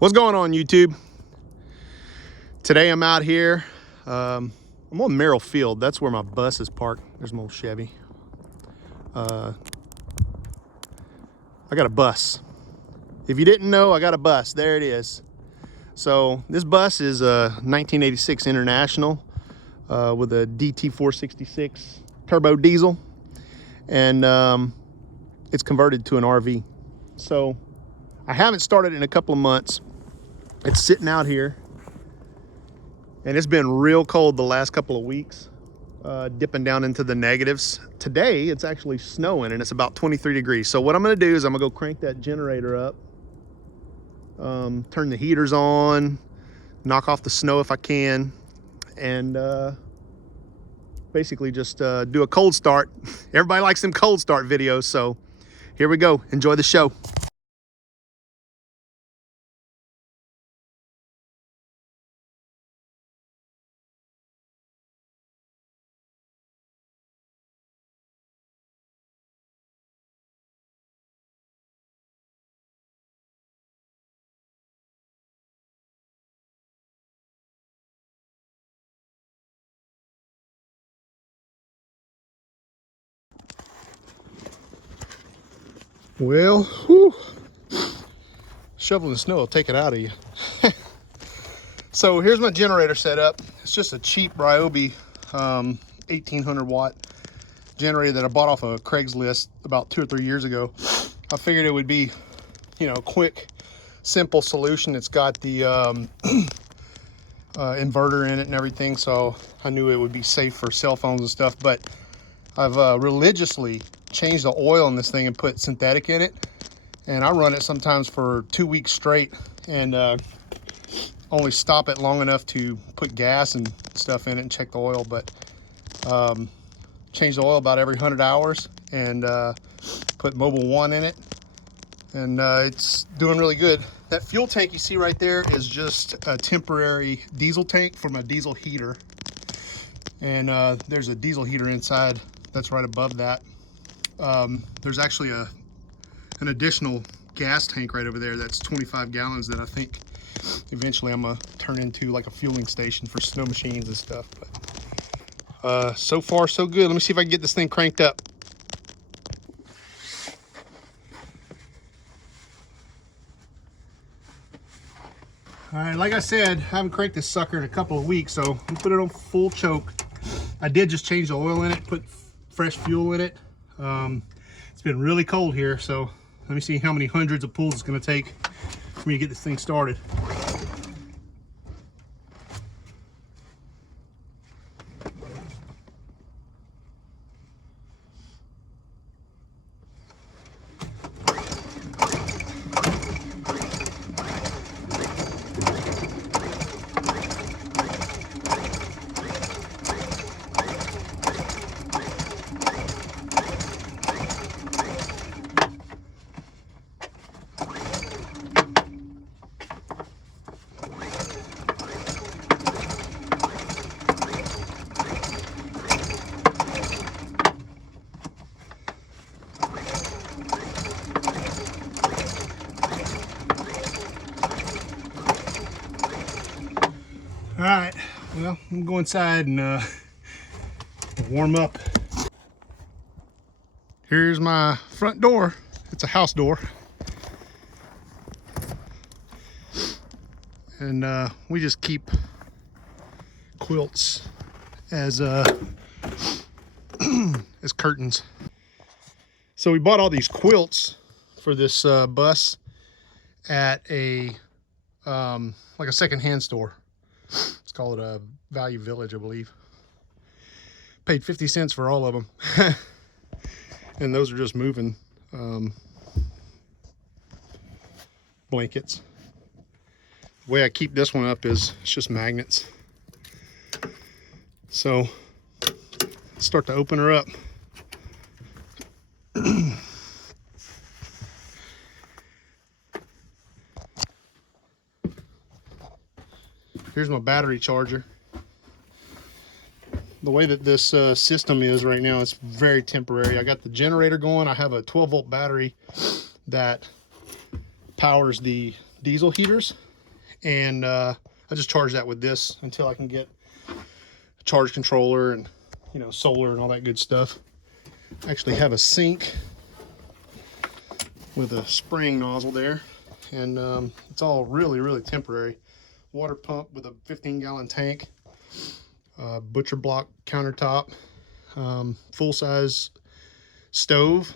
What's going on, YouTube? Today I'm out here. I'm on Merrill Field. That's where my bus is parked. There's my old Chevy. I got a bus. If you didn't know, I got a bus. There it is. So this bus is a 1986 International with a DT466 turbo diesel, and it's converted to an RV. So I haven't started in a couple of months. It's sitting out here, and it's been real cold the last couple of weeks, dipping down into the negatives. Today it's actually snowing and it's about 23 degrees. So what I'm gonna do is I'm gonna go crank that generator up, turn the heaters on, knock off the snow if I can, and basically just do a cold start. Everybody likes them cold start videos, so here we go. Enjoy the show. Well, whew, shoveling the snow will take it out of you. So here's my generator set up. It's just a cheap Ryobi 1800 watt generator that I bought off of Craigslist about 2 or 3 years ago. I figured it would be, a quick, simple solution. It's got the inverter in it and everything, so I knew it would be safe for cell phones and stuff. But I've religiously changed the oil in this thing and put synthetic in it, and I run it sometimes for 2 weeks straight, and only stop it long enough to put gas and stuff in it and check the oil. But change the oil about every 100 hours and put Mobil 1 in it, and it's doing really good. That fuel tank you see right there is just a temporary diesel tank for my diesel heater, and there's a diesel heater inside that's right above that. There's actually an additional gas tank right over there that's 25 gallons that I think eventually I'm gonna turn into like a fueling station for snow machines and stuff. But so far so good. Let me see if I can get this thing cranked up. All right, like I said, I haven't cranked this sucker in a couple of weeks, so I'm gonna put it on full choke. I did just change the oil in it, put fresh fuel in it. It's been really cold here, so let me see how many hundreds of pulls it's gonna take for me to get this thing started. All right, well, I'm gonna go inside and warm up. Here's my front door. It's a house door. And we just keep quilts as as curtains. So we bought all these quilts for this bus at a like a secondhand store. Let's call it a Value Village, I believe. Paid 50 cents for all of them. And those are just moving blankets. The way I keep this one up is it's just magnets. So start to open her up. Here's my battery charger. The way that this system is right now, it's very temporary. I got the generator going. I have a 12-volt battery that powers the diesel heaters, And I just charge that with this until I can get a charge controller and, you know, solar and all that good stuff. I actually have a sink with a spring nozzle there, and it's all really temporary. Water pump with a 15-gallon tank, butcher block countertop, full-size stove.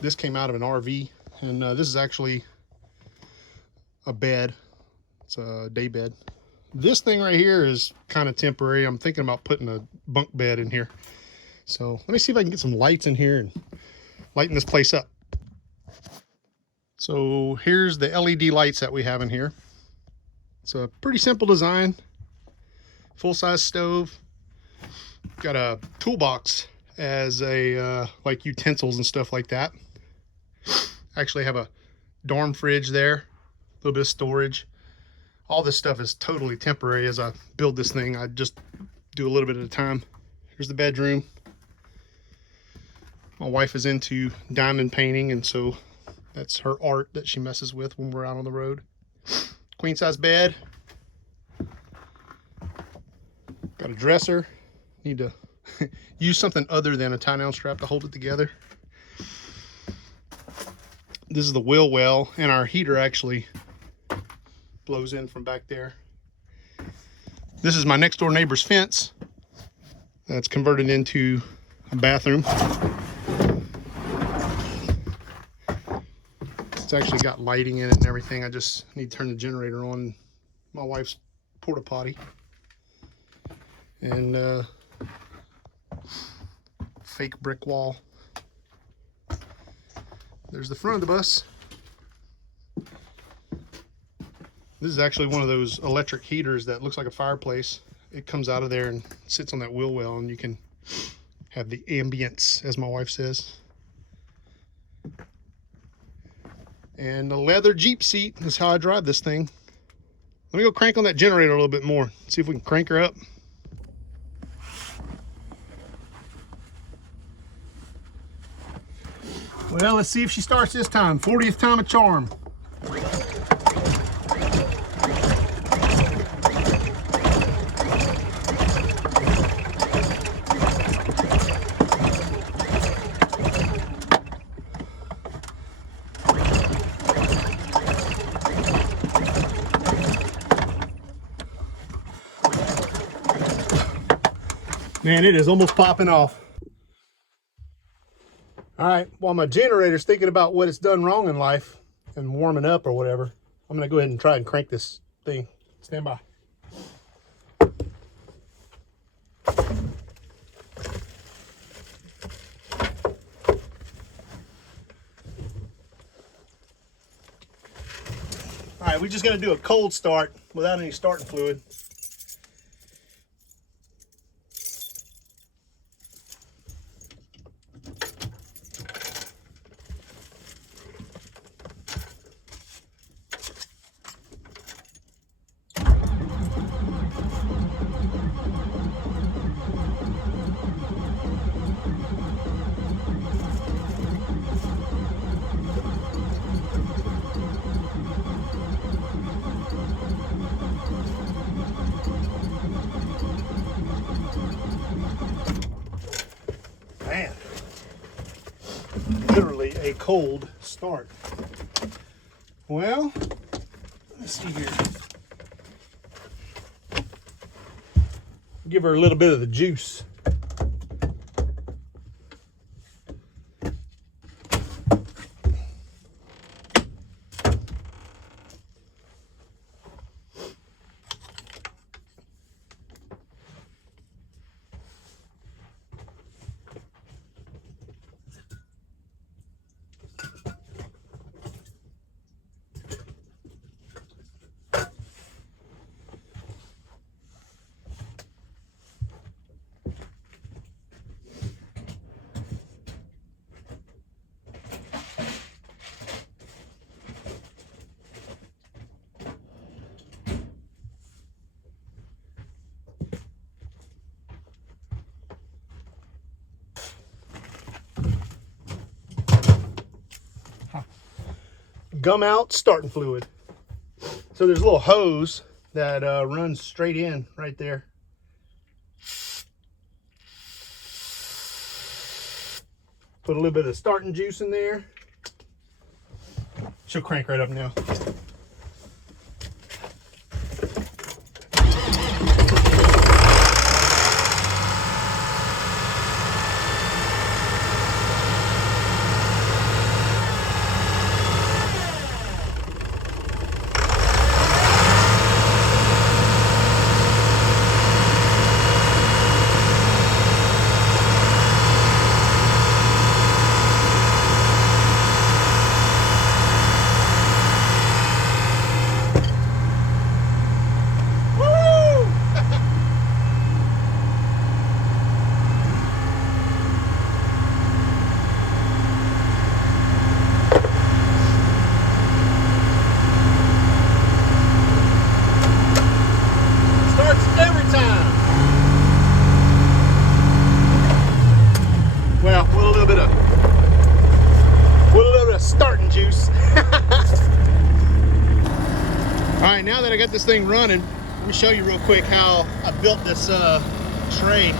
This came out of an RV, and this is actually a bed. It's a day bed. This thing right here is kind of temporary. I'm thinking about putting a bunk bed in here. So let me see if I can get some lights in here and lighten this place up. So here's the LED lights that we have in here. It's a pretty simple design. Full-size stove. Got a toolbox as a like utensils and stuff like that. Actually have a dorm fridge there, a little bit of storage. All this stuff is totally temporary. As I build this thing, I just do a little bit at a time. Here's the bedroom. My wife is into diamond painting, and so that's her art that she messes with when we're out on the road. Queen size bed. Got a dresser. Need to use something other than a tie-down strap to hold it together. This is the wheel well, and our heater actually blows in from back there. This is my next door neighbor's fence that's converted into a bathroom. It's actually got lighting in it and everything. I just need to turn the generator on. My wife's porta potty. And fake brick wall. There's the front of the bus. This is actually one of those electric heaters that looks like a fireplace. It comes out of there and sits on that wheel well, and you can have the ambience, as my wife says. And the leather Jeep seat is how I drive this thing. Let me go crank on that generator a little bit more, see if we can crank her up. Well, let's see if she starts this time. 40th time a charm. Man, it is almost popping off. All right, while my generator's thinking about what it's done wrong in life and warming up or whatever, I'm gonna go ahead and try and crank this thing. Stand by. All right, we're just gonna do a cold start without any starting fluid. Man, literally a cold start. Well, let's see here. Give her a little bit of the juice. Gum out starting fluid. So there's a little hose that runs straight in right there. Put a little bit of starting juice in there. She'll crank right up now. Starting juice. All right, now that I got this thing running, let me show you real quick how I built this tray.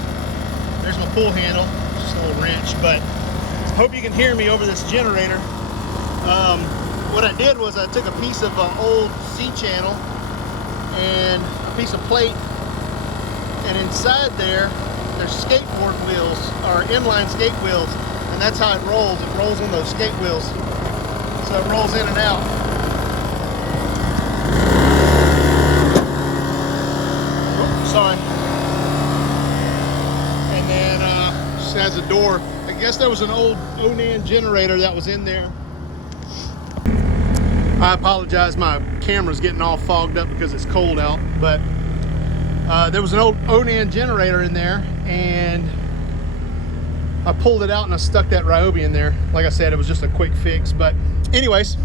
There's my pull handle, just a little wrench, but I hope you can hear me over this generator. What I did was I took a piece of old C-channel and a piece of plate, and inside there's skateboard wheels, or inline skate wheels, and that's how it rolls. It rolls on those skate wheels. So it rolls in and out. Oh, sorry. And then just has a door. I guess there was an old Onan generator that was in there. I apologize, my camera's getting all fogged up because it's cold out, but there was an old Onan generator in there, and I pulled it out and I stuck that Ryobi in there. Like I said, it was just a quick fix, but anyways,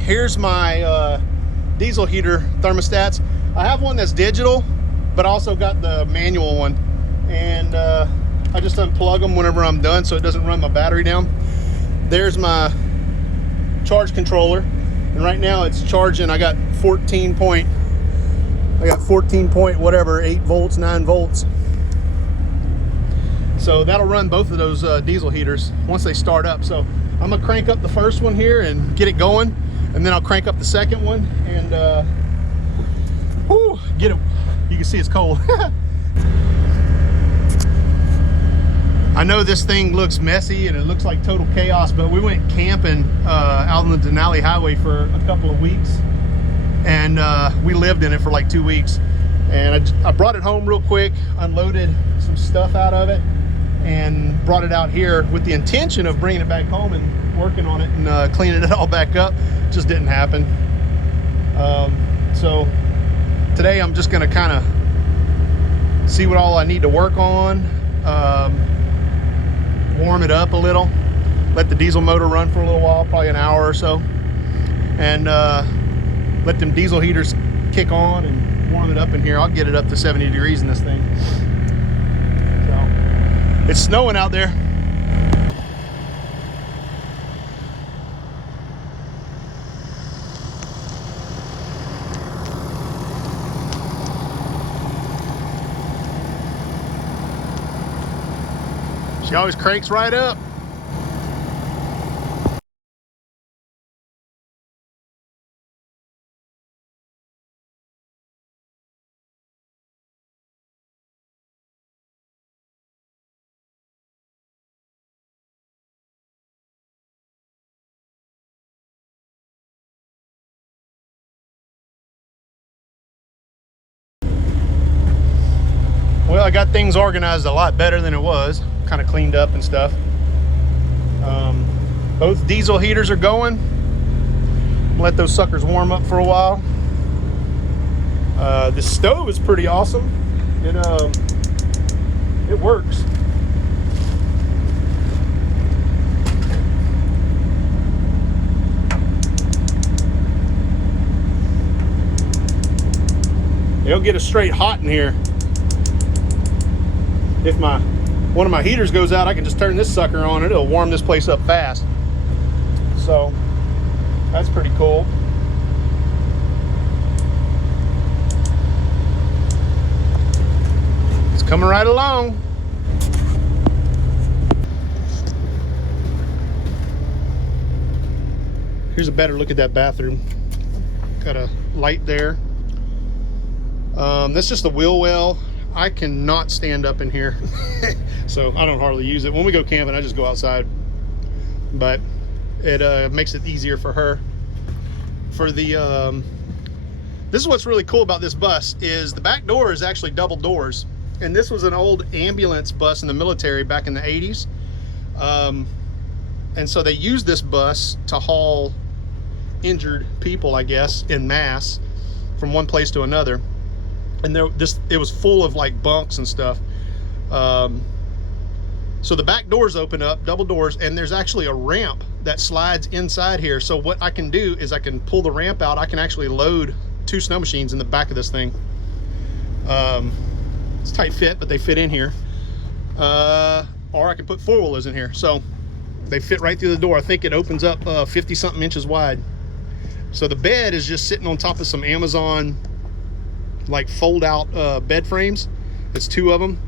here's my diesel heater thermostats. I have one that's digital, but I also got the manual one, and I just unplug them whenever I'm done so it doesn't run my battery down. There's my charge controller, and right now it's charging. I got 14 point whatever, 8 volts, 9 volts. So that'll run both of those diesel heaters once they start up. So I'm gonna crank up the first one here and get it going, and then I'll crank up the second one and get it. You can see it's cold. I know this thing looks messy and it looks like total chaos, but we went camping out on the Denali Highway for a couple of weeks, and we lived in it for like 2 weeks. And I brought it home real quick, unloaded some stuff out of it, and brought it out here with the intention of bringing it back home and working on it and cleaning it all back up. Just didn't happen. So today I'm just gonna kind of see what all I need to work on, warm it up a little, let the diesel motor run for a little while, probably an hour or so, and let them diesel heaters kick on and warm it up in here. I'll get it up to 70 degrees in this thing. So it's snowing out there. She always cranks right up. Well, I got things organized a lot better than it was, kind of cleaned up and stuff. Both diesel heaters are going. Let those suckers warm up for a while. The stove is pretty awesome. It works. It'll get us straight hot in here. If one of my heaters goes out, I can just turn this sucker on and it'll warm this place up fast. So that's pretty cool. Coming right along. Here's a better look at that bathroom. Got a light there. That's just a wheel well. I cannot stand up in here. So I don't hardly use it. When we go camping, I just go outside. But it makes it easier for her. For the, this is what's really cool about this bus is the back door is actually double doors. And this was an old ambulance bus in the military back in the 80s. And so they used this bus to haul injured people, I guess, in mass from one place to another. And it was full of like bunks and stuff. So the back doors open up, double doors, and there's actually a ramp that slides inside here. So what I can do is I can pull the ramp out. I can actually load 2 snow machines in the back of this thing. It's tight fit, but they fit in here. Or I can put 4-wheelers in here. So they fit right through the door. I think it opens up 50 something inches wide. So the bed is just sitting on top of some Amazon like fold out bed frames. It's 2 of them.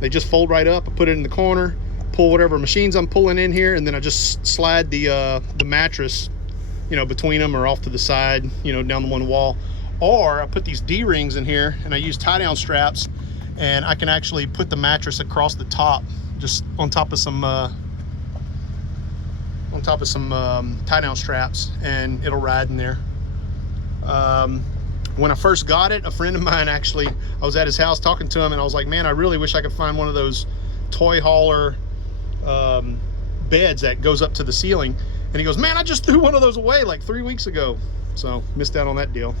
They just fold right up. I put it in the corner, pull whatever machines I'm pulling in here, and then I just slide the mattress, you know, between them or off to the side, you know, down the one wall. Or I put these D-rings in here and I use tie down straps, and I can actually put the mattress across the top, just on top of some tie down straps, and it'll ride in there. When I first got it, a friend of mine actually, I was at his house talking to him, and I was like, man, I really wish I could find one of those toy hauler beds that goes up to the ceiling. And he goes, man, I just threw one of those away like 3 weeks ago. So missed out on that deal.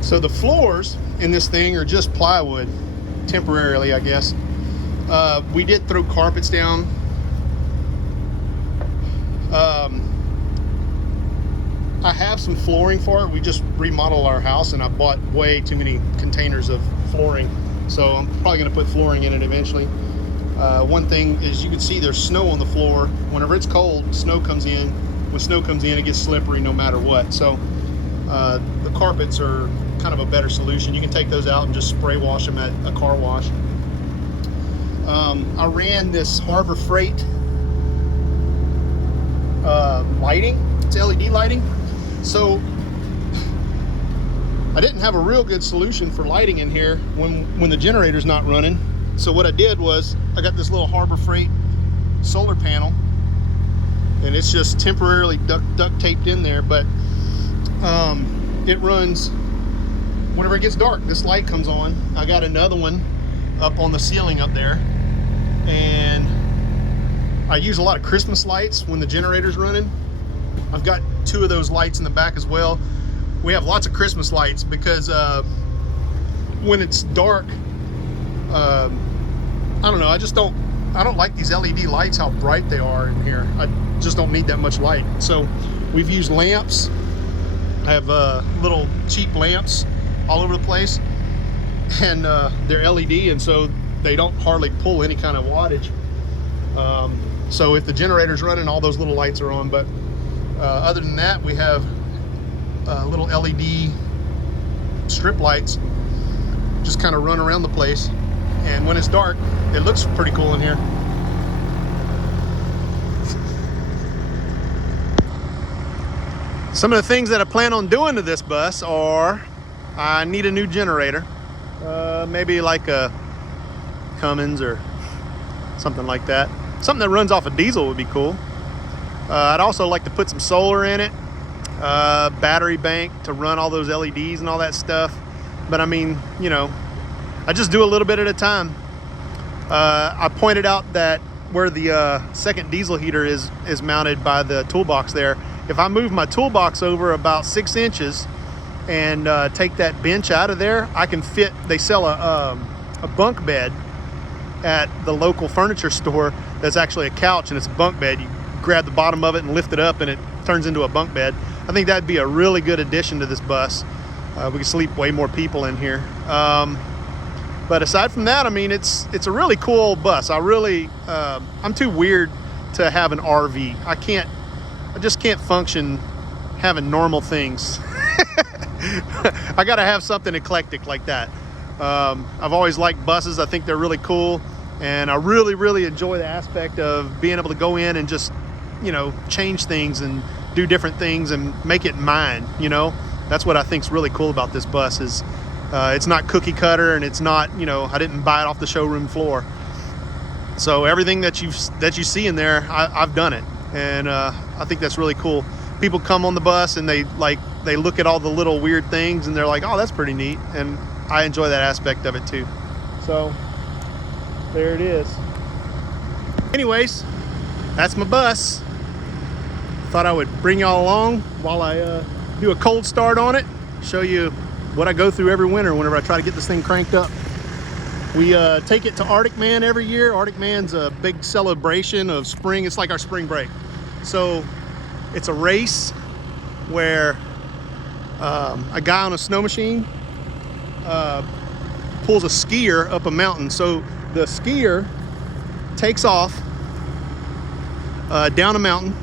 So the floors in this thing are just plywood, temporarily, I guess. We did throw carpets down. I have some flooring for it. We just remodeled our house and I bought way too many containers of flooring. So I'm probably gonna put flooring in it eventually. One thing is you can see there's snow on the floor. Whenever it's cold, snow comes in. When snow comes in, it gets slippery no matter what. So the carpets are kind of a better solution. You can take those out and just spray wash them at a car wash. I ran this Harbor Freight lighting. It's LED lighting. So I didn't have a real good solution for lighting in here when the generator's not running. So what I did was I got this little Harbor Freight solar panel, and it's just temporarily duct taped in there, but it runs whenever it gets dark. This light comes on. I got another one up on the ceiling up there, and I use a lot of Christmas lights when the generator's running. I've got 2 of those lights in the back as well. We have lots of Christmas lights because when it's dark, I don't know, I don't like these LED lights, how bright they are in here. I just don't need that much light. So we've used lamps. I have little cheap lamps all over the place, and they're LED, and so they don't hardly pull any kind of wattage. So if the generator's running, all those little lights are on. But other than that, we have little LED strip lights just kind of run around the place, and when it's dark, it looks pretty cool in here. Some of the things that I plan on doing to this bus are, I need a new generator, maybe like a Cummins or something like that. Something that runs off of diesel would be cool. I'd also like to put some solar in it, battery bank to run all those LEDs and all that stuff. But I mean, you know, I just do a little bit at a time. I pointed out that where the second diesel heater is mounted by the toolbox there, if I move my toolbox over about 6 inches and take that bench out of there, I can fit, they sell a bunk bed at the local furniture store that's actually a couch, and it's a bunk bed. You grab the bottom of it and lift it up and it turns into a bunk bed. I think that'd be a really good addition to this bus. We could sleep way more people in here. But aside from that, I mean, it's a really cool old bus. I'm too weird to have an RV. I just can't function having normal things. I gotta have something eclectic like that. I've always liked buses. I think they're really cool, and I really enjoy the aspect of being able to go in and just, you know, change things and do different things and make it mine. You know, that's what I think's really cool about this bus is it's not cookie cutter, and it's not, you know, I didn't buy it off the showroom floor. So everything that you see in there, I've done it, and I think that's really cool. People come on the bus and they look at all the little weird things and they're like, oh, that's pretty neat, and I enjoy that aspect of it too. So there it is. Anyways, that's my bus. Thought I would bring y'all along while I do a cold start on it, show you what I go through every winter whenever I try to get this thing cranked up. We take it to Arctic Man every year. Arctic Man's a big celebration of spring. It's like our spring break. So it's a race where a guy on a snow machine pulls a skier up a mountain. So the skier takes off down a mountain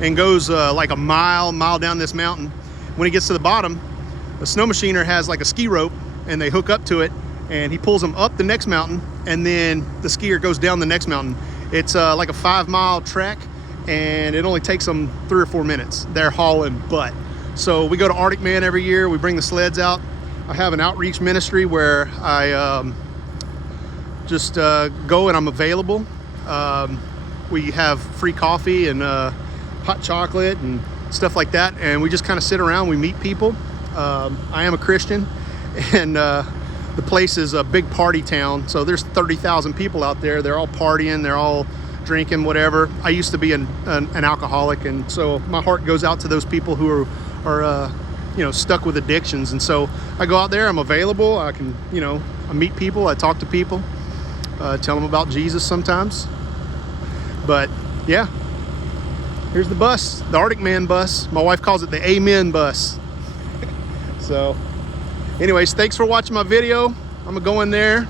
and goes like a mile down this mountain. When he gets to the bottom, the snow machiner has like a ski rope, and they hook up to it, and he pulls them up the next mountain, and then the skier goes down the next mountain. It's like a 5-mile trek, and it only takes them 3 or 4 minutes. They're hauling butt. So we go to Arctic Man every year. We bring the sleds out. I have an outreach ministry where I just go and I'm available. We have free coffee and hot chocolate and stuff like that, and we just kind of sit around. We meet people. I am a Christian, and the place is a big party town, so there's 30,000 people out there. They're all partying, they're all drinking, whatever. I used to be an alcoholic, and so my heart goes out to those people who are you know, stuck with addictions. And so I go out there, I'm available, I can, you know, I meet people, I talk to people, tell them about Jesus sometimes. But yeah, here's the bus, the Arctic Man bus. My wife calls it the Amen bus. So anyways, thanks for watching my video. I'm gonna go in there,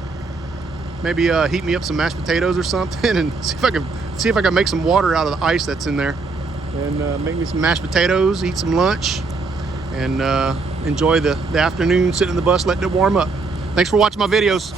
maybe heat me up some mashed potatoes or something, and see if I can make some water out of the ice that's in there, and make me some mashed potatoes, eat some lunch, and enjoy the afternoon sitting in the bus letting it warm up. Thanks for watching my videos.